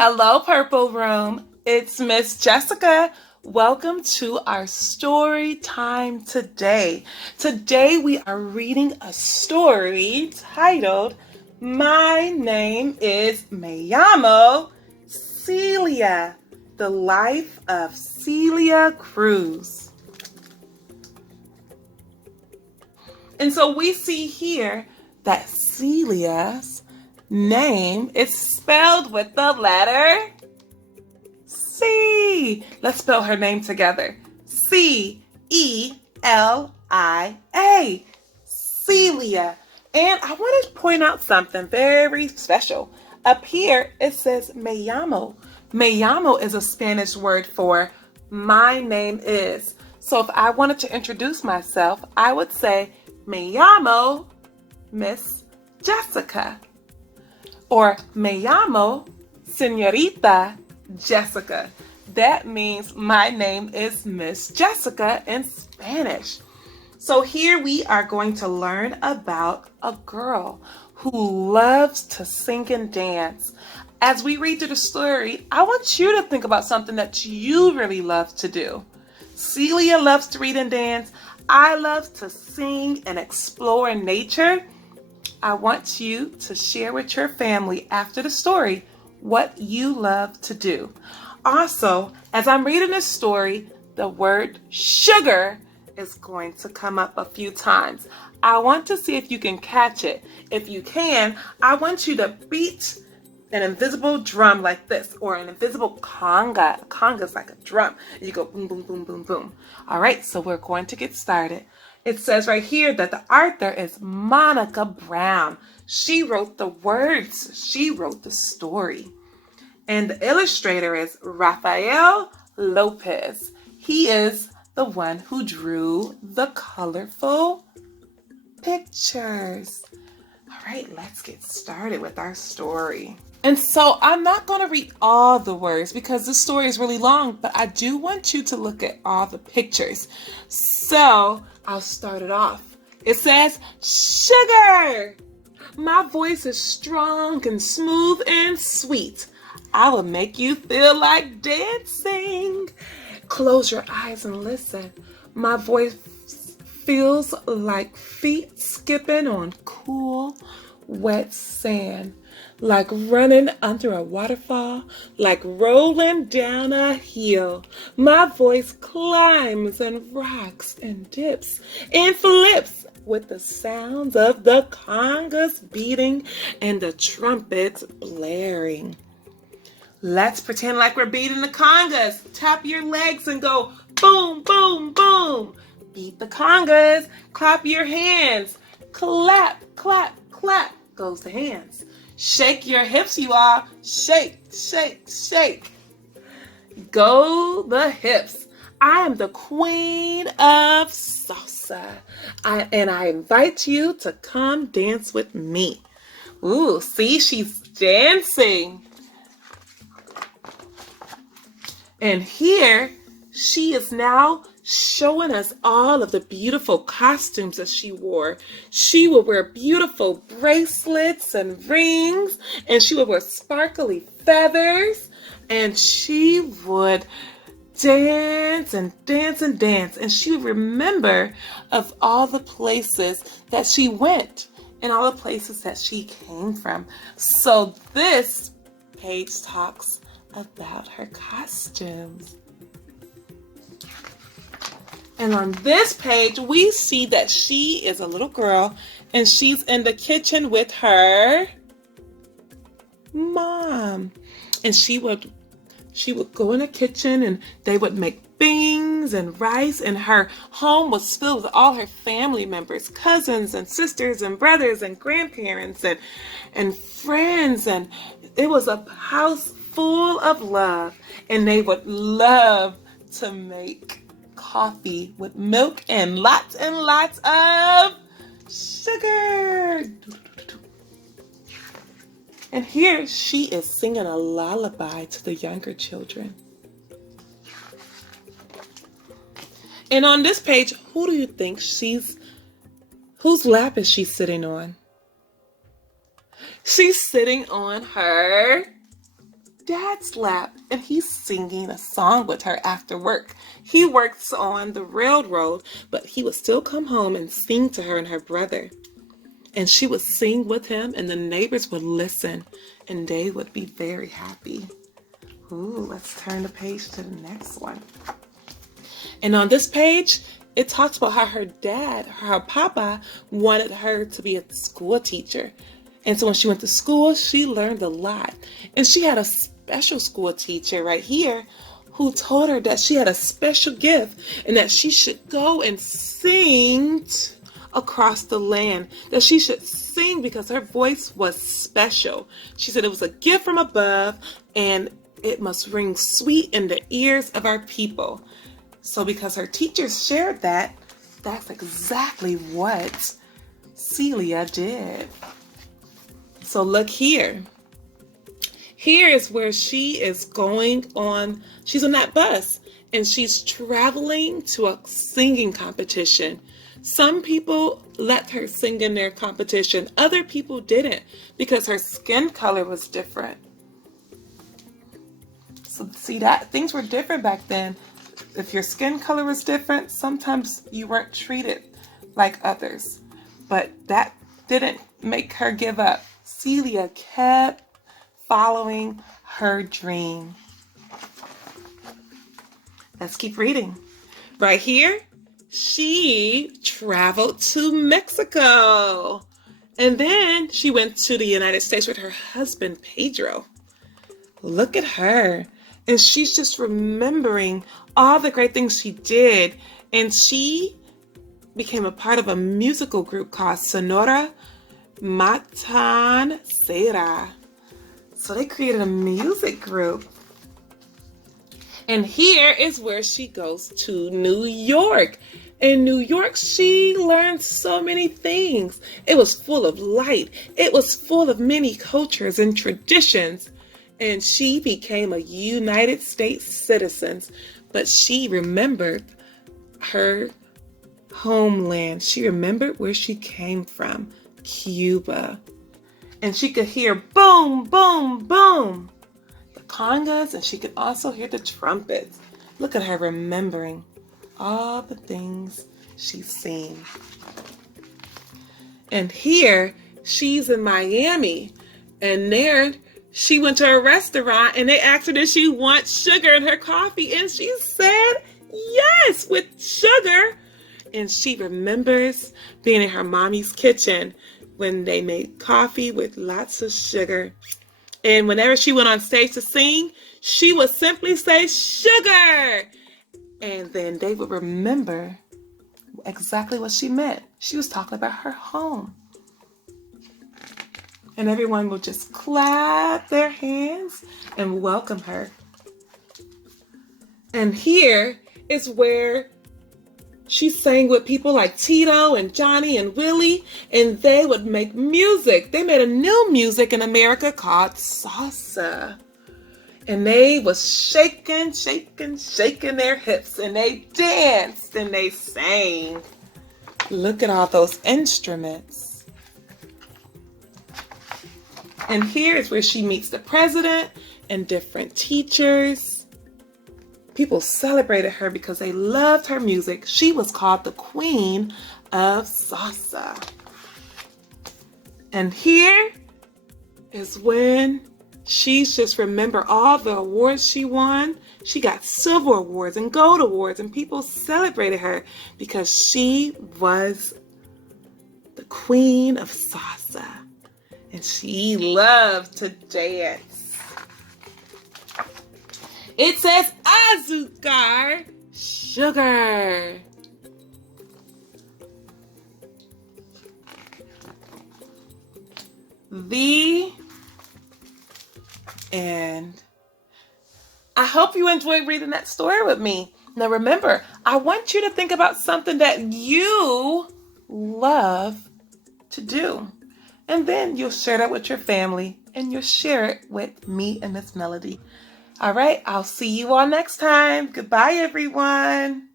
Hello, Purple Room. It's Miss Jessica. Welcome to our story time today. Today we are reading a story titled, My Name is Me Llamo Celia, the life of Celia Cruz. And so we see here that Celia's name is spelled with the letter C. Let's spell her name together. C-E-L-I-A. Celia. And I want to point out something very special. Up here, it says Me llamo. Me llamo is a Spanish word for my name is. So if I wanted to introduce myself, I would say Me llamo Miss Jessica. Or Me llamo Señorita Jessica. That means my name is Miss Jessica in Spanish. So here we are going to learn about a girl who loves to sing and dance. As we read through the story, I want you to think about something that you really love to do. Celia loves to read and dance. I love to sing and explore nature. I want you to share with your family after the story what you love to do. Also, as I'm reading this story, the word sugar is going to come up a few times. I want to see if you can catch it. If you can, I want you to beat an invisible drum like this, or an invisible conga. A conga is like a drum. You go boom, boom, boom, boom, boom. All right, so we're going to get started. It says right here that the author is Monica Brown. She wrote the words. She wrote the story. And the illustrator is Rafael Lopez. He is the one who drew the colorful pictures. All right, let's get started with our story. And so I'm not going to read all the words because the story is really long, but I do want you to look at all the pictures. So I'll start it off. It says, sugar. My voice is strong and smooth and sweet. I will make you feel like dancing. Close your eyes and listen. My voice feels like feet skipping on cool, wet sand. Like running under a waterfall, like rolling down a hill. My voice climbs and rocks and dips and flips with the sounds of the congas beating and the trumpets blaring. Let's pretend like we're beating the congas. Tap your legs and go boom, boom, boom. Beat the congas. Clap your hands. Clap, clap, clap goes the hands. Shake your hips, you all. Shake, shake, shake. Go the hips. I am the queen of salsa. And I invite you to come dance with me. Ooh, see, she's dancing. And here she is now showing us all of the beautiful costumes that she wore. She would wear beautiful bracelets and rings, and she would wear sparkly feathers, and she would dance and dance and dance, and she would remember of all the places that she went and all the places that she came from. So this page talks about her costumes. And on this page, we see that she is a little girl and she's in the kitchen with her mom. And she would go in the kitchen and they would make beans and rice, and her home was filled with all her family members, cousins and sisters and brothers and grandparents and friends. And it was a house full of love, and they would love to make coffee with milk and lots of sugar. And here she is singing a lullaby to the younger children. And on this page, who do you think whose lap is she sitting on? She's sitting on her dad's lap, and he's singing a song with her after work. He works on the railroad, but he would still come home and sing to her and her brother. And she would sing with him, and the neighbors would listen, and they would be very happy. Ooh, let's turn the page to the next one. And on this page, it talks about how her dad, her papa, wanted her to be a school teacher. And so when she went to school, she learned a lot. And she had a special school teacher right here who told her that she had a special gift and that she should go and sing across the land, that she should sing because her voice was special. She said it was a gift from above and it must ring sweet in the ears of our people. So because her teachers shared that, that's exactly what Celia did. So look here. Here is where she is going on. She's on that bus and she's traveling to a singing competition. Some people let her sing in their competition. Other people didn't because her skin color was different. So see that things were different back then. If your skin color was different, sometimes you weren't treated like others. But that didn't make her give up. Celia kept following her dream. Let's keep reading. Right here, she traveled to Mexico. And then she went to the United States with her husband, Pedro. Look at her. And she's just remembering all the great things she did. And she became a part of a musical group called Sonora Matancera. So they created a music group. And here is where she goes to New York. In New York, she learned so many things. It was full of light. It was full of many cultures and traditions. And she became a United States citizen. But she remembered her homeland. She remembered where she came from, Cuba. And she could hear boom, boom, boom, the congas, and she could also hear the trumpets. Look at her remembering all the things she's seen. And here, she's in Miami, and there she went to a restaurant, and they asked her if she wants sugar in her coffee, and she said yes, with sugar. And she remembers being in her mommy's kitchen when they made coffee with lots of sugar. And whenever she went on stage to sing, she would simply say, sugar. And then they would remember exactly what she meant. She was talking about her home. And everyone would just clap their hands and welcome her. And here is where she sang with people like Tito and Johnny and Willie, and they would make music. They made a new music in America called salsa. And they was shaking, shaking, shaking their hips, and they danced and they sang. Look at all those instruments. And here is where she meets the president and different teachers. People celebrated her because they loved her music. She was called the Queen of Salsa. And here is when she's just remember all the awards she won. She got silver awards and gold awards, and people celebrated her because she was the Queen of Salsa. And she loved to dance. It says azúcar, sugar. The end. I hope you enjoyed reading that story with me. Now remember, I want you to think about something that you love to do. And then you'll share that with your family and you'll share it with me and Miss Melody. All right, I'll see you all next time. Goodbye, everyone.